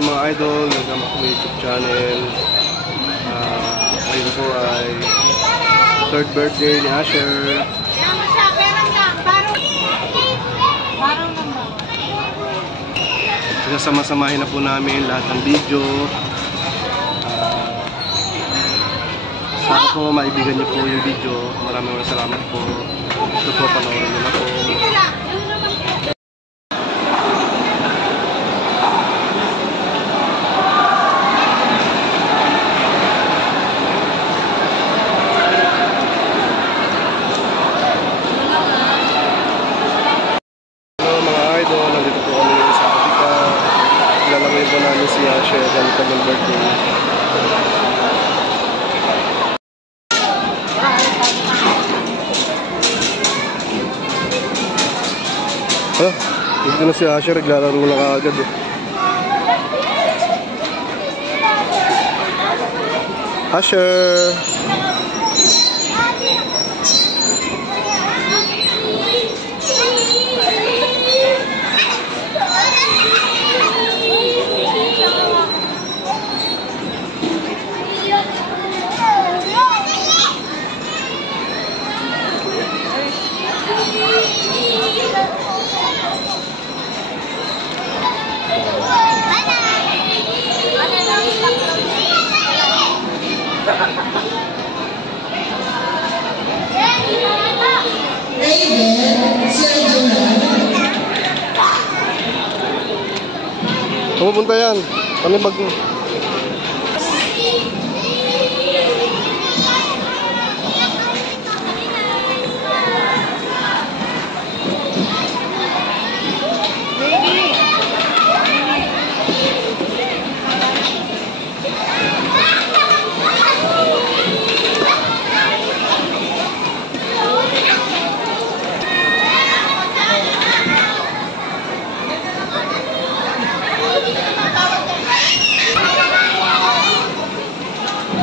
mga idol, welcome to YouTube channel. Ngayon po ay 3rd birthday ni Asher. Sinasama-samahin na po namin lahat ng video. Sana po maibigan niyo po yung video. Maraming salamat po. Ito po, panoorin niyo na po. Ilalawin po namin si Asher dahil kanyang birthday. Dito na si Asher, naglalaro na kaagad eh. Asher! Pupunta yan. Kami bag mo.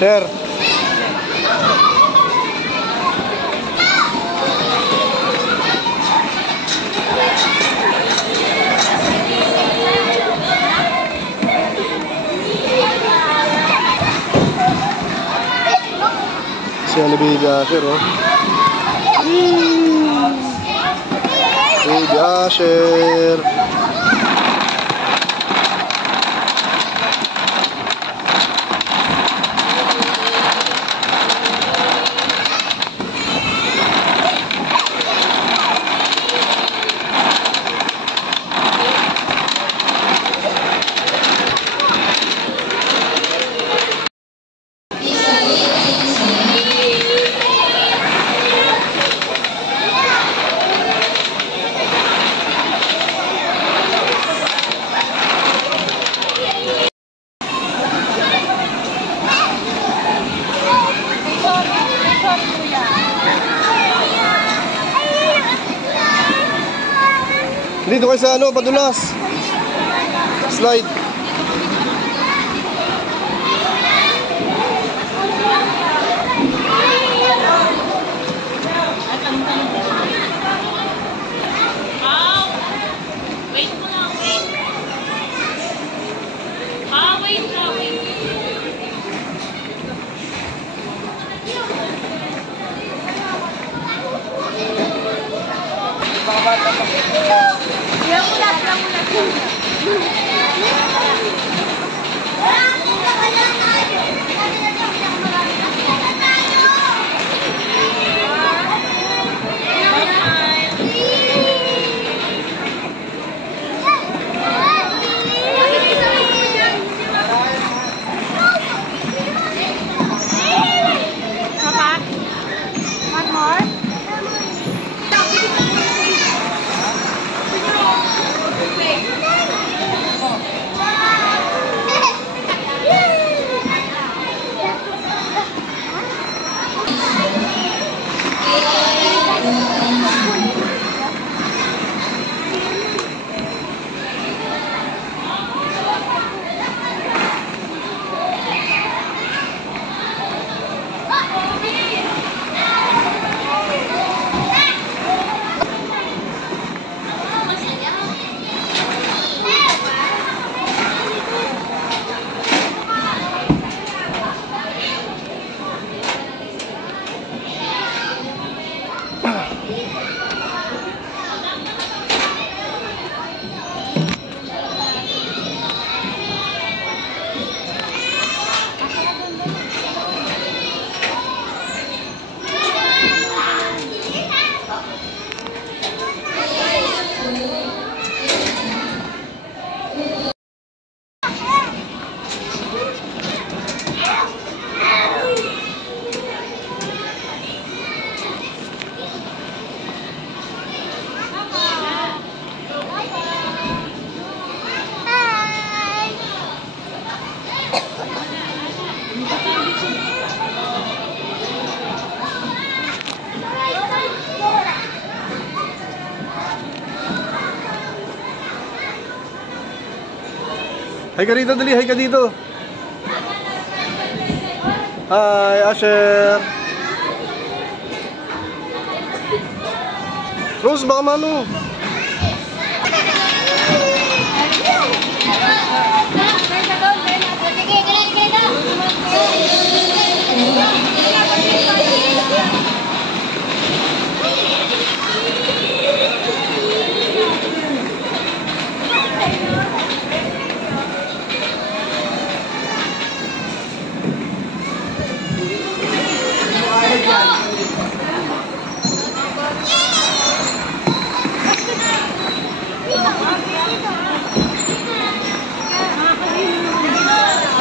Share. Siya Baby Asher, oh. Baby Asher. Dito kayo sa ano, padulas. Slide. Wait mo lang, wait. Wait lang, wait. Hi ka rito, dali. Hi ka dito. Hi, Asher. Rose, baka mano.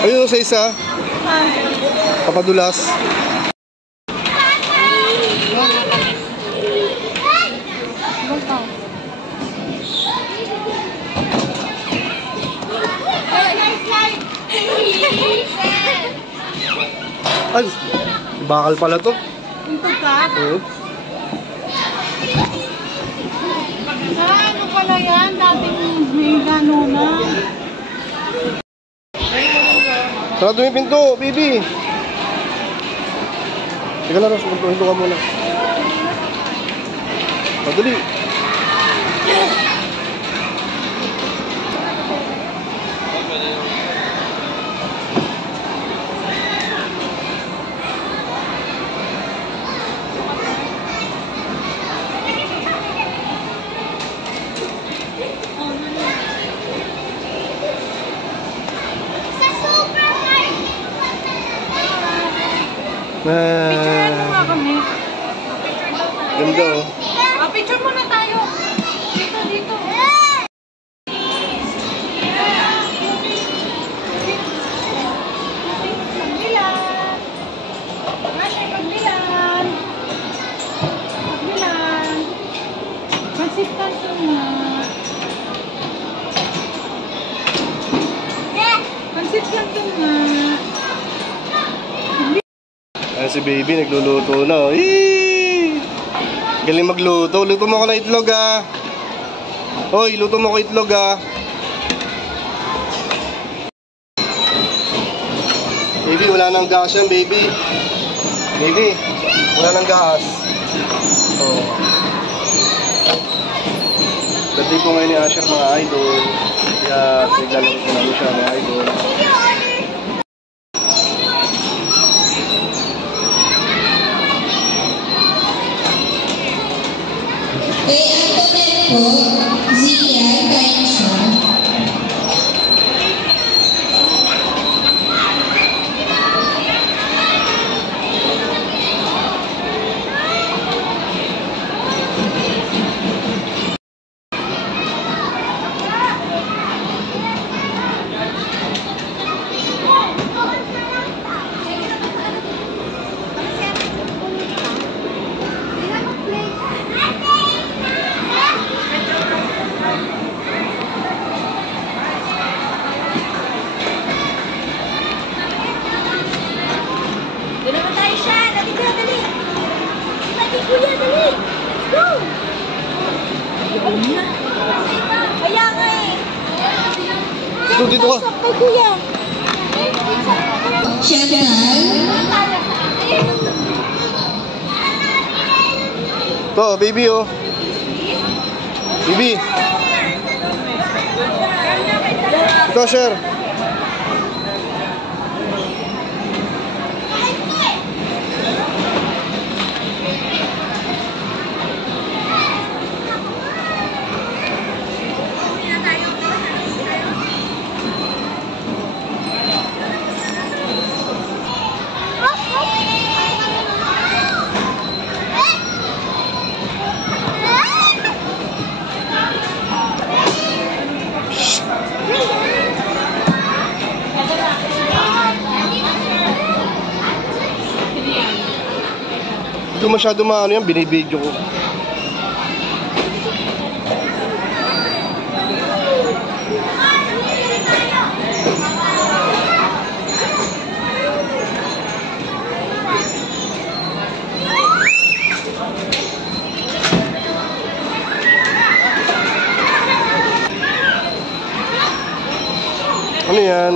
Ayun sa isa. Papadulas. Ay, bakal pala to. Tuntog ka? Oo. Ano pala yan? Dating may ganunan. Sarado yung pinto, baby. Teka na, Ros. Hinto ka muna. Madali. Picture ano nga kami? Ganda oh. Picture muna tayo. Dito, dito. Pagbilan. Masya, pagbilan. Pagbilan. Pansit kanto na. Pansit kanto na. Ayan si baby, nagluluto na. Eee! Galing magluto. Luto mo ako ng itlog ah. Hoy, luto mo ko itlog ah. Baby, wala nang gas yan, baby. Baby, wala nang gas. Oh. Birthday po ngayon ni Asher, mga idol. Kaya naglalaro ko namin siya, mga idol. Antoinette po, Zia, kain siya. Doon naman tayo siya. Dali ka, dali. Dali, kuya, dali. Go! Kaya nga eh. Dito ka. Kay kuya. Chantal, To, baby oh. Baby. Ito, Asher. Hindi ko masyado maano yan, binibidyo ko. Ano yan?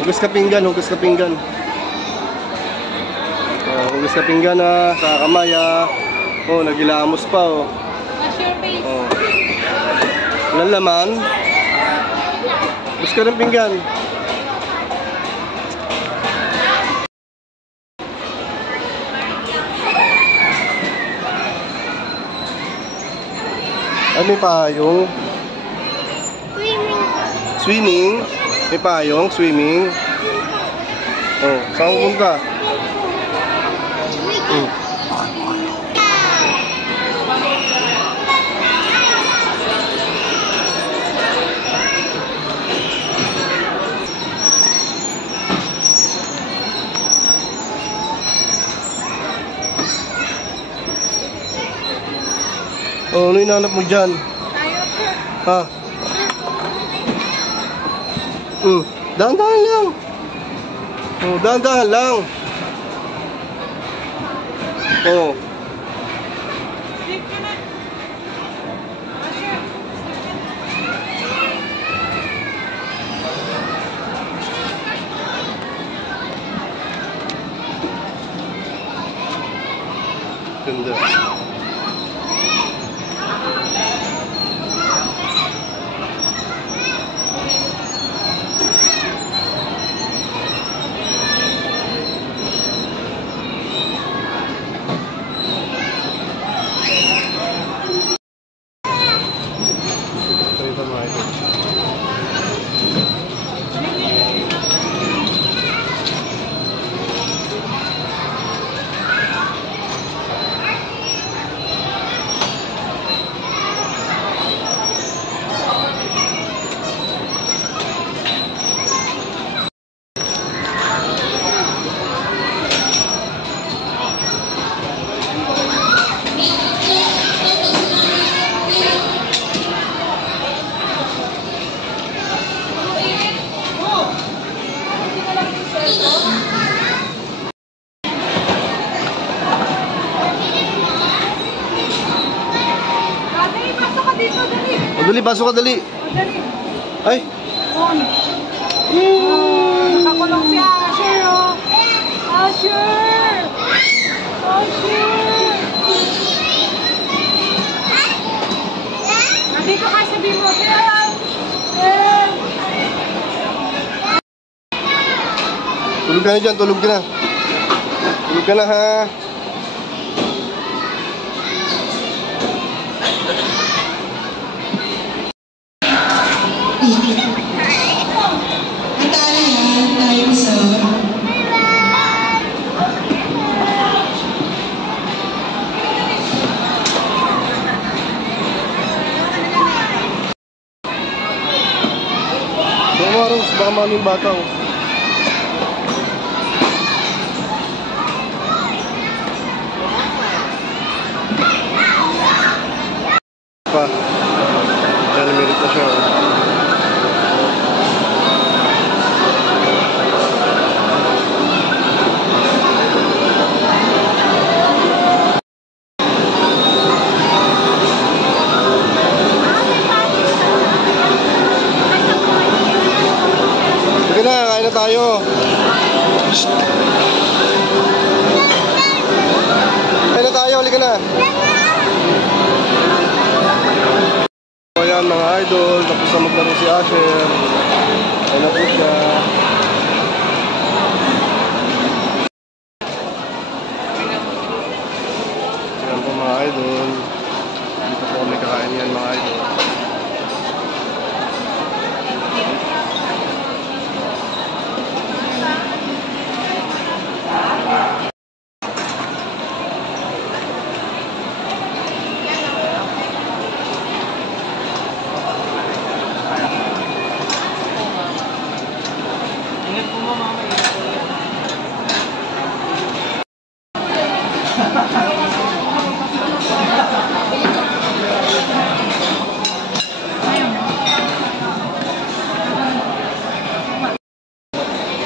Hugas ka pinggan, hugas ka pinggan. Oh, hugas ka pinggan na sa kamay ah. Oh, nagilamos pa oh. Wash your face. Oh. Walang laman. Hugas ka ng pinggan. Ano may payong? Swimming? May payong? Swimming? Oh, saan punta? Oh, ano hinahanap mo dyan? Ha? Dahan-dahan lang. Oh, dahan-dahan lang. Oh. Sleep ka na. Wash your. Ganda. Ito yung mga ito. Dali, pasok ka dito, dali. Oh, dali, pasok ka, dali. Oh, dali. Ay! On. Nakakulong si Asher, oh. Asher! Asher! Nandito ka, sabihin mo, help! Help! Tulog ka na dyan, tulog ka na. Tulog ka na ha. Antara yan, tayo sa Tumaros, baka maraming bata oh. Pa. Kaya namirit na siya oh. Sige na, kain na tayo. Shhh. Kain na tayo, halika na. So ayan mga idol, tapos na maglaro si Asher. Kain na po siya. Ayan po mga idol. Dito po kami kakain yan mga idol.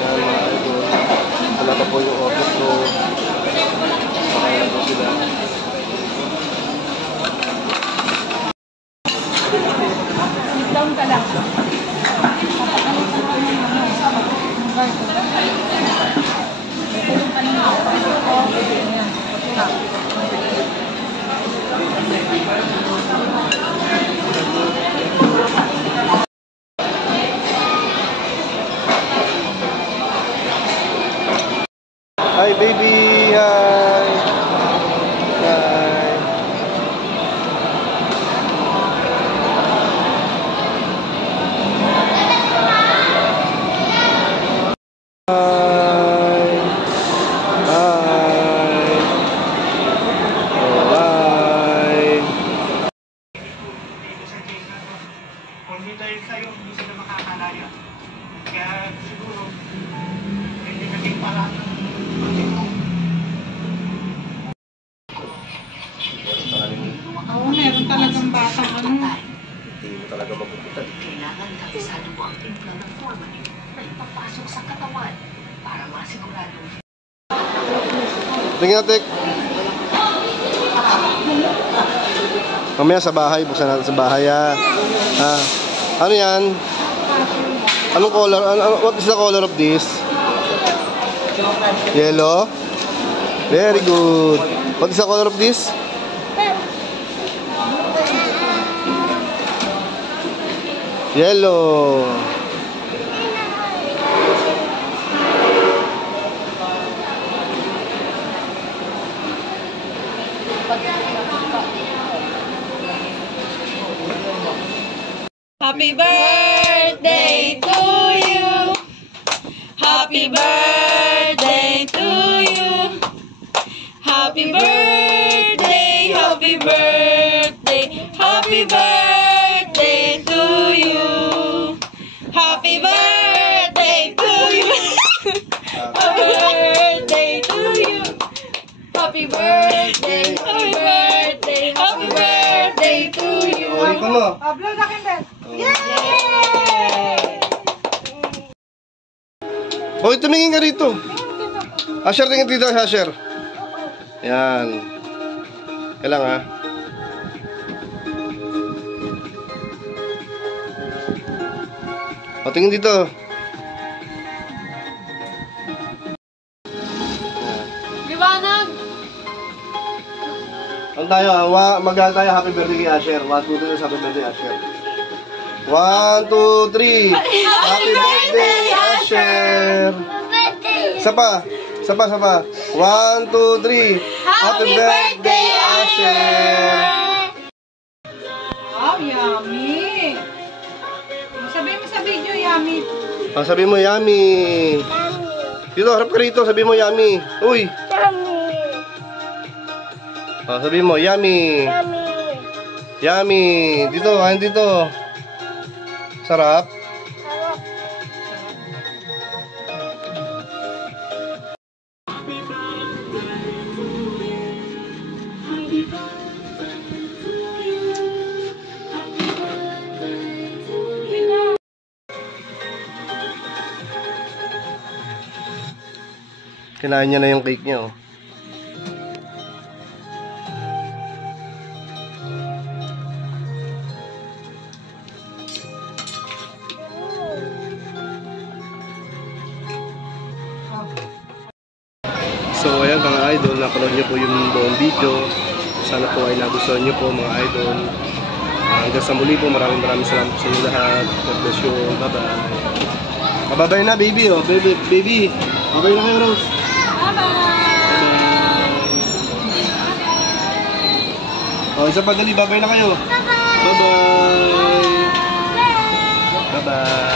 Ayan mga idol. Wala pa po yung order ko. na. Hi, baby. Hi. Hi. Hi. Hi. Alright. Kung hindi dahil sa'yo, hindi sila makakalaya. Kaya siguro, hindi naging paraan ng pagkakong. Oo, meron talagang batang ano. Hindi mo talaga mabubutan. Kailangan kapisado mo ang timpla ng formalin na ipapasok sa katawan para masigurado. Tingnan natin. Mamaya sa bahay, buksan natin sa bahay ha. Ano yan? Anong color? What is the color of this? Yellow? Very good. What is the color of this? Yellow. Happy birthday to you. Happy birthday to you. Happy birthday, happy birthday, happy birthday to you. Happy birthday to you. Happy birthday to you. Happy birthday, happy birthday, happy birthday to you. Ori ko mo. Blow the candle. Yay! Hoy, tumingin ka rito. Asher, tingin dito, Asher. Yan. Kailang ha. O, tingin dito. Liwanag! Ano tayo? Mag-ano tayo? Happy birthday kay Asher. 1, 2, 3. Happy birthday, Asher. 1, 2, 3. Happy birthday, Asher. Isa pa. Isa pa, isa pa. 1, 2, 3. Happy birthday, Asher. Wow, yummy! Sabihin mo sa video, yummy. Oh, sabi mo, yummy. Dito, harap ka rito. Sabi mo, yummy. Uy. Oh, sabi mo, yummy. Yummy. Dito, kain dito. Sarap. Kinain niya na yung cake niya, oh. So ayan mga idol, napanood niyo po yung buong video. Sana po ay nagustuhan niyo po mga idol. Hanggang sa muli po, maraming salamat sa inyo lahat. God bless you. Bye-bye. Bye-bye na baby, oh. Baby. Bye-bye na kayo, Rose. Oh, isa pa dali, bye-bye na kayo. Bye-bye. Bye-bye.